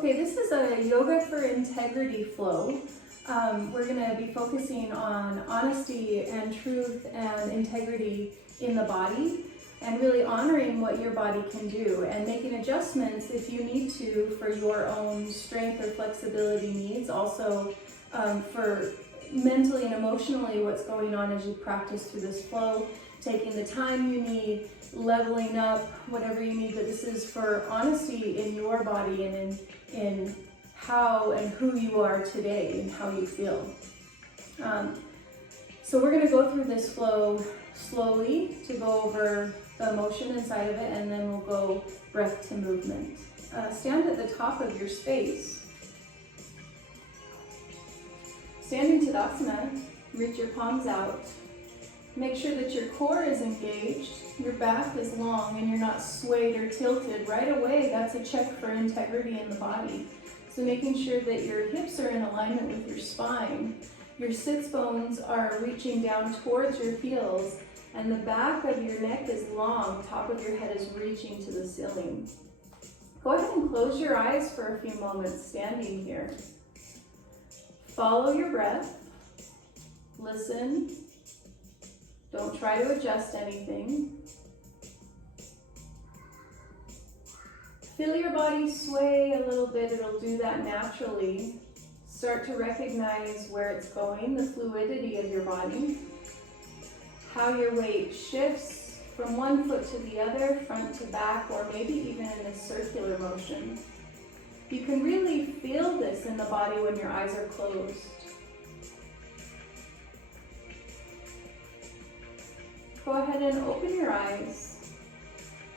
Okay, this is a yoga for integrity flow. We're going to be focusing on honesty and truth and integrity in the body, and really honoring what your body can do and making adjustments if you need to for your own strength or flexibility needs. Also for mentally and emotionally what's going on as you practice through this flow, taking the time you need, leveling up, whatever you need. But this is for honesty in your body and in how and who you are today and how you feel. So we're going to go through this flow slowly to go over the emotion inside of it, and then we'll go breath to movement. Stand at the top of your space. Stand in Tadasana, reach your palms out. Make sure that your core is engaged, your back is long, and you're not swayed or tilted. Right away, that's a check for integrity in the body. So making sure that your hips are in alignment with your spine. Your sits bones are reaching down towards your heels, and the back of your neck is long, top of your head is reaching to the ceiling. Go ahead and close your eyes for a few moments standing here. Follow your breath. Listen. Don't try to adjust anything. Feel your body sway a little bit. It'll do that naturally. Start to recognize where it's going, the fluidity of your body, how your weight shifts from one foot to the other, front to back, or maybe even in a circular motion. You can really feel this in the body when your eyes are closed. Go ahead and open your eyes.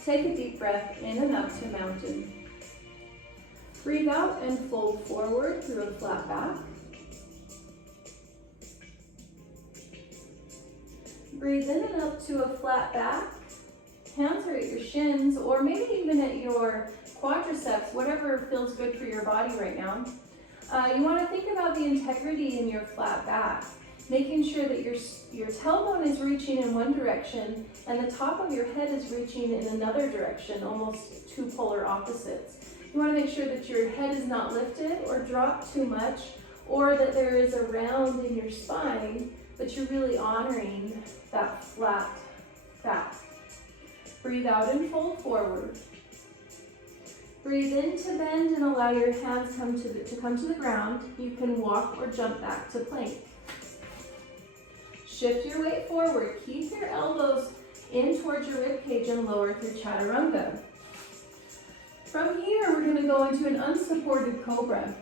Take a deep breath in and up to mountain. Breathe out and fold forward through a flat back. Breathe in and up to a flat back. Hands are at your shins, or maybe even at your quadriceps, whatever feels good for your body right now. You want to think about the integrity in your flat back, making sure that your tailbone is reaching in one direction and the top of your head is reaching in another direction, almost two polar opposites. You want to make sure that your head is not lifted or dropped too much, or that there is a round in your spine, but you're really honoring that flat back. Breathe out and fold forward. Breathe in to bend and allow your hands to come to the ground. You can walk or jump back to plank. Shift your weight forward. Keep your elbows in towards your ribcage and lower through chaturanga. From here, we're going to go into an unsupported cobra.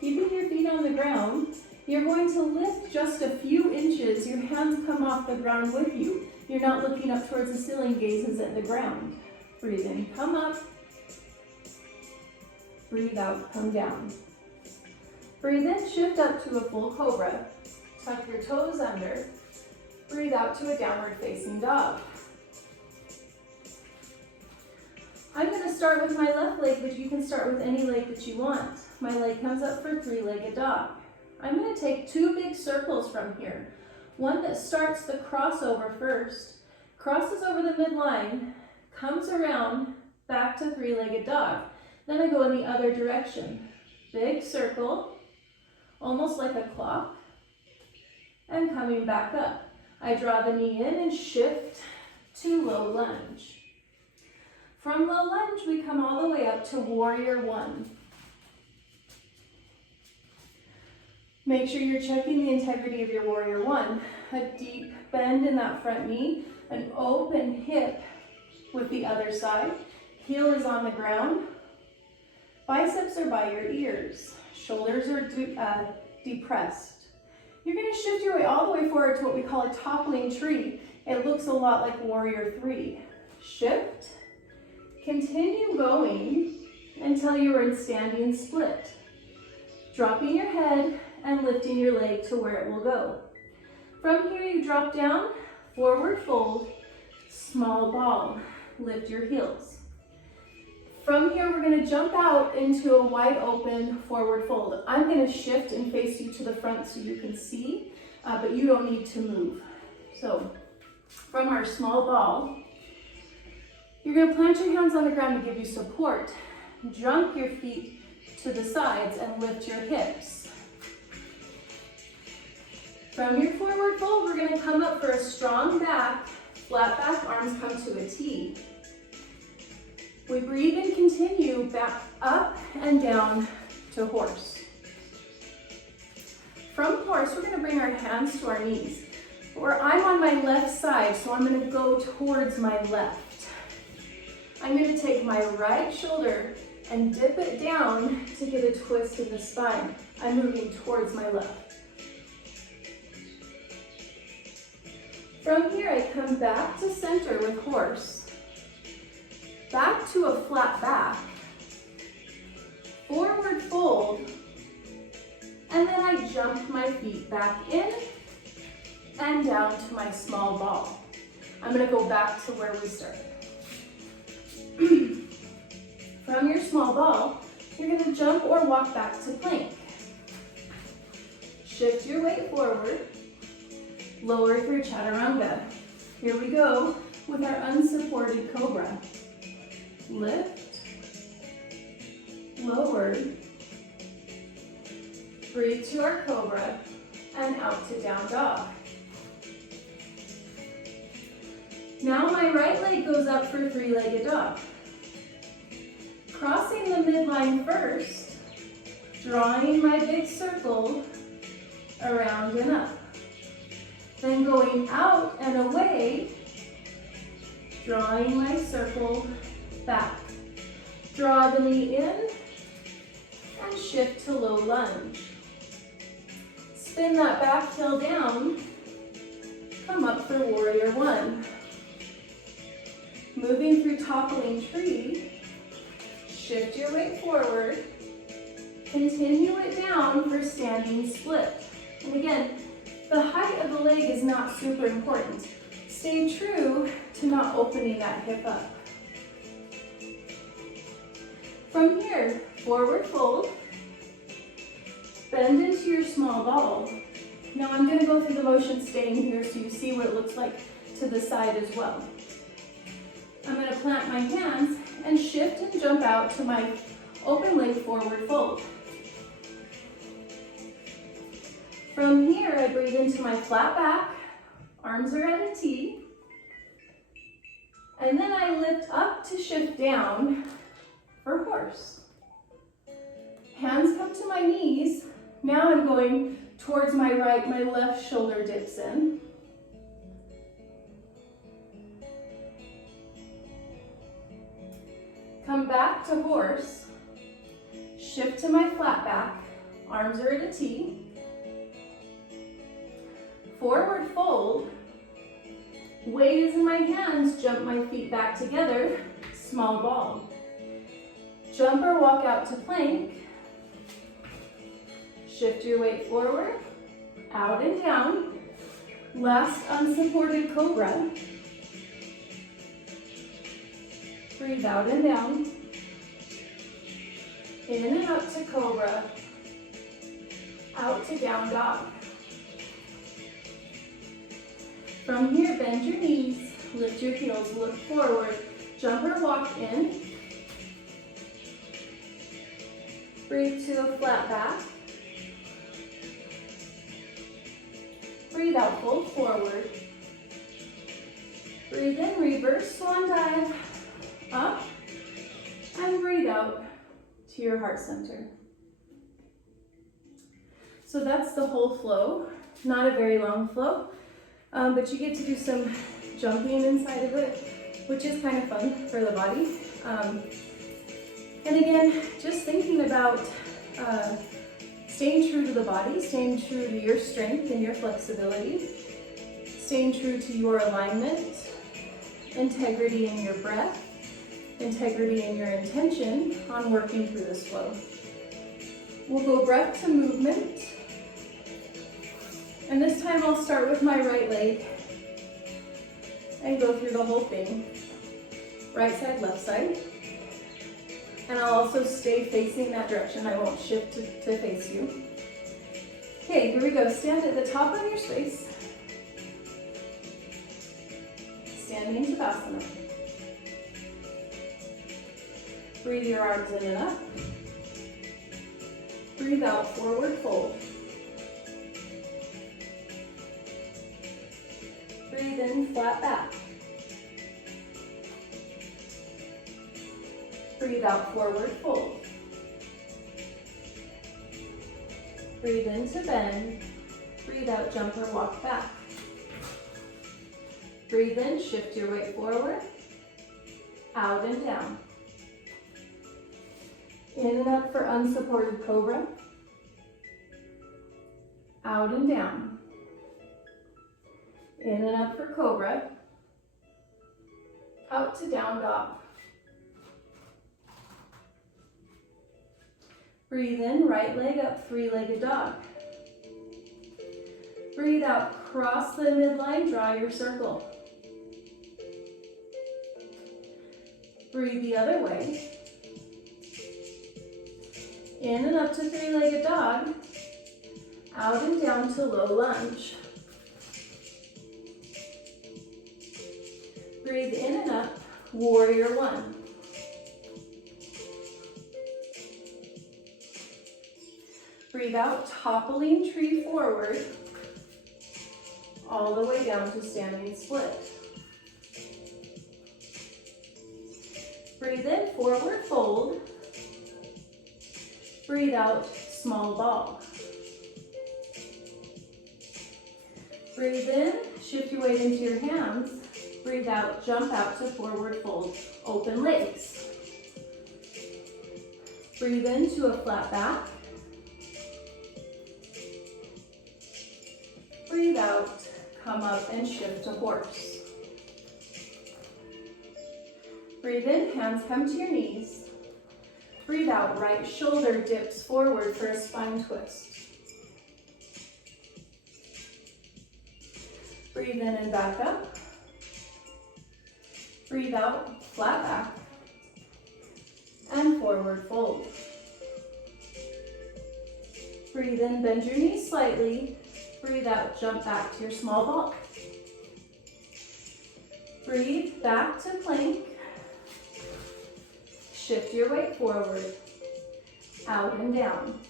Keeping your feet on the ground, you're going to lift just a few inches. Your hands come off the ground with you. You're not looking up towards the ceiling, gazes at the ground. Breathe in, come up. Breathe out, come down. Breathe in, shift up to a full cobra. Tuck your toes under. Breathe out to a downward facing dog. I'm going to start with my left leg, but you can start with any leg that you want. My leg comes up for three-legged dog. I'm going to take two big circles from here. One that starts the crossover first, crosses over the midline, comes around back to three-legged dog. Then I go in the other direction. Big circle, almost like a clock, and coming back up. I draw the knee in and shift to low lunge. From low lunge, we come all the way up to warrior one. Make sure you're checking the integrity of your warrior one. A deep bend in that front knee, an open hip with the other side. Heel is on the ground. Biceps are by your ears. Shoulders are depressed. You're going to shift your way all the way forward to what we call a toppling tree. It looks a lot like warrior three. Shift. Continue going until you are in standing split. Dropping your head and lifting your leg to where it will go. From here, you drop down, forward fold, small ball. Lift your heels. From here, we're going to jump out into a wide open forward fold. I'm going to shift and face you to the front so you can see, but you don't need to move. So from our small ball, you're going to plant your hands on the ground to give you support. Jump your feet to the sides and lift your hips. From your forward fold, we're going to come up for a strong back, flat back, arms come to a T. We breathe and continue back up and down to horse. From horse, we're going to bring our hands to our knees. Or I'm on my left side, so I'm going to go towards my left. I'm going to take my right shoulder and dip it down to get a twist in the spine. I'm moving towards my left. From here, I come back to center with horse. Back to a flat back. Forward fold. And then I jump my feet back in and down to my small ball. I'm going to go back to where we started. From your small ball, you're going to jump or walk back to plank. Shift your weight forward. Lower through chaturanga. Here we go with our unsupported cobra. Lift, lower, breathe to our cobra, and out to down dog. Now my right leg goes up for three-legged dog. Crossing the midline first, drawing my big circle around and up. Then going out and away, drawing my circle back. Draw the knee in and shift to low lunge. Spin that back heel down, come up for warrior one. Moving through toppling tree, shift your weight forward, continue it down for standing split. And again, the height of the leg is not super important. Stay true to not opening that hip up. From here, forward fold, bend into your small ball. Now I'm going to go through the motion staying here so you see what it looks like to the side as well. I'm going to plant my hands and shift and jump out to my open leg forward fold. From here, I breathe into my flat back, arms are at a T, and then I lift up to shift down for horse. Hands come to my knees. Now I'm going towards my right, my left shoulder dips in. Come back to horse, shift to my flat back, arms are at a T. Forward fold, weight is in my hands, jump my feet back together, small ball. Jump or walk out to plank. Shift your weight forward, out and down. Last unsupported cobra. Breathe out and down. In and out to cobra. Out to down dog. From here, bend your knees, lift your heels, look forward, jump or walk in. Breathe to a flat back. Breathe out, fold forward. Breathe in, reverse swan dive, up, and breathe out to your heart center. So that's the whole flow, not a very long flow. But you get to do some jumping inside of it, which is kind of fun for the body. And again, just thinking about staying true to the body, staying true to your strength and your flexibility, staying true to your alignment, integrity in your breath, integrity in your intention on working through this flow. We'll go breath to movement. And this time I'll start with my right leg and go through the whole thing. Right side, left side. And I'll also stay facing that direction. I won't shift to face you. Okay, here we go. Stand at the top of your space. Standing into Tadasana. Breathe your arms in and up. Breathe out, forward fold. Breathe in, flat back. Breathe out, forward fold. Breathe in to bend. Breathe out, jump or walk back. Breathe in, shift your weight forward. Out and down. In and up for unsupported cobra. Out and down. In and up for cobra. Out to down dog. Breathe in, right leg up, three-legged dog. Breathe out, cross the midline, draw your circle. Breathe the other way. In and up to three-legged dog. Out and down to low lunge. Breathe in and up, warrior one. Breathe out, toppling tree forward, all the way down to standing split. Breathe in, forward fold. Breathe out, small ball. Breathe in, shift your weight into your hands. Breathe out, jump out to forward fold, open legs. Breathe into a flat back. Breathe out, come up and shift to horse. Breathe in, hands come to your knees. Breathe out, right shoulder dips forward for a spine twist. Breathe in and back up. Breathe out, flat back. And forward fold. Breathe in, bend your knees slightly. Breathe out, jump back to your small ball. Breathe back to plank. Shift your weight forward, out and down.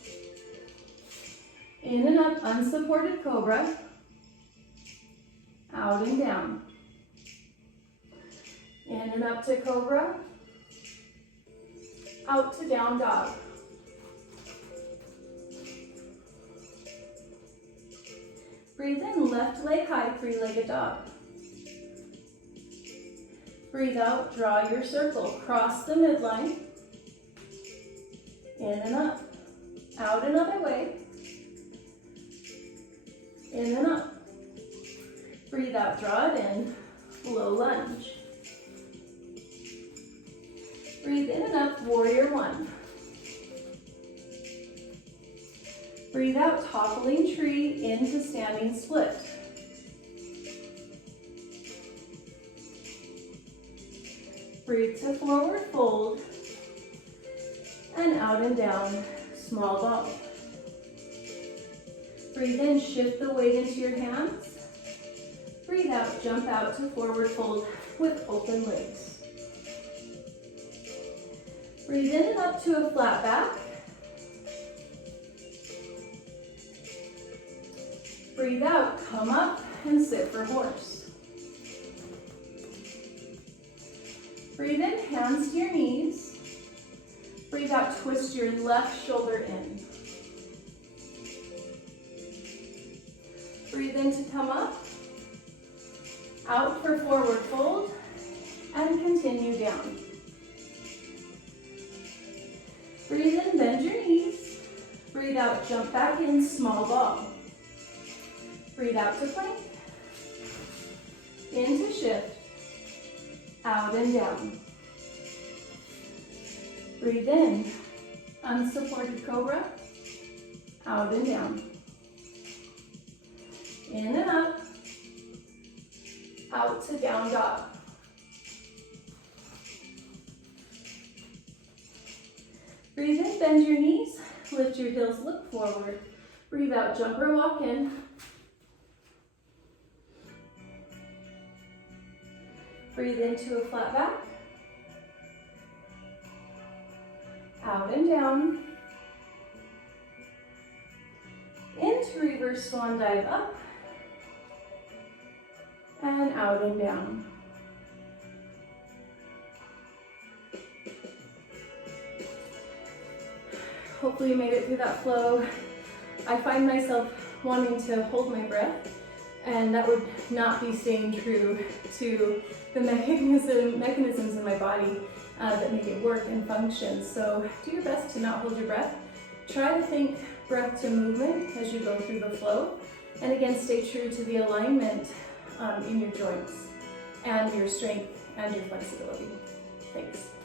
In and up, unsupported cobra. Out and down. In and up to cobra. Out to down dog. Breathe in, left leg high, three-legged dog. Breathe out, draw your circle, cross the midline. In and up. Out another way. In and up. Breathe out, draw it in, low lunge. Breathe in and up, warrior one. Breathe out, toppling tree into standing split. Breathe to forward fold and out and down, small ball. Breathe in, shift the weight into your hands. Breathe out, jump out to forward fold with open legs. Breathe in and up to a flat back. Breathe out, come up and sit for horse. Breathe in, hands to your knees. Breathe out, twist your left shoulder in. Breathe in to come up. Out for forward fold and continue down. Breathe in, bend your knees. Breathe out, jump back in, small ball. Breathe out to plank. Into shift. Out and down. Breathe in, unsupported cobra. Out and down. In and up. Out to down dog. Breathe in, bend your knees, lift your heels, look forward. Breathe out, jump or walk in. Breathe into a flat back. Out and down. into reverse swan dive up, and out and down. Hopefully you made it through that flow. I find myself wanting to hold my breath, and that would not be staying true to the mechanisms in my body that make it work and function. So do your best to not hold your breath. Try to think breath to movement as you go through the flow. And again, stay true to the alignment in your joints and your strength and your flexibility. Thanks.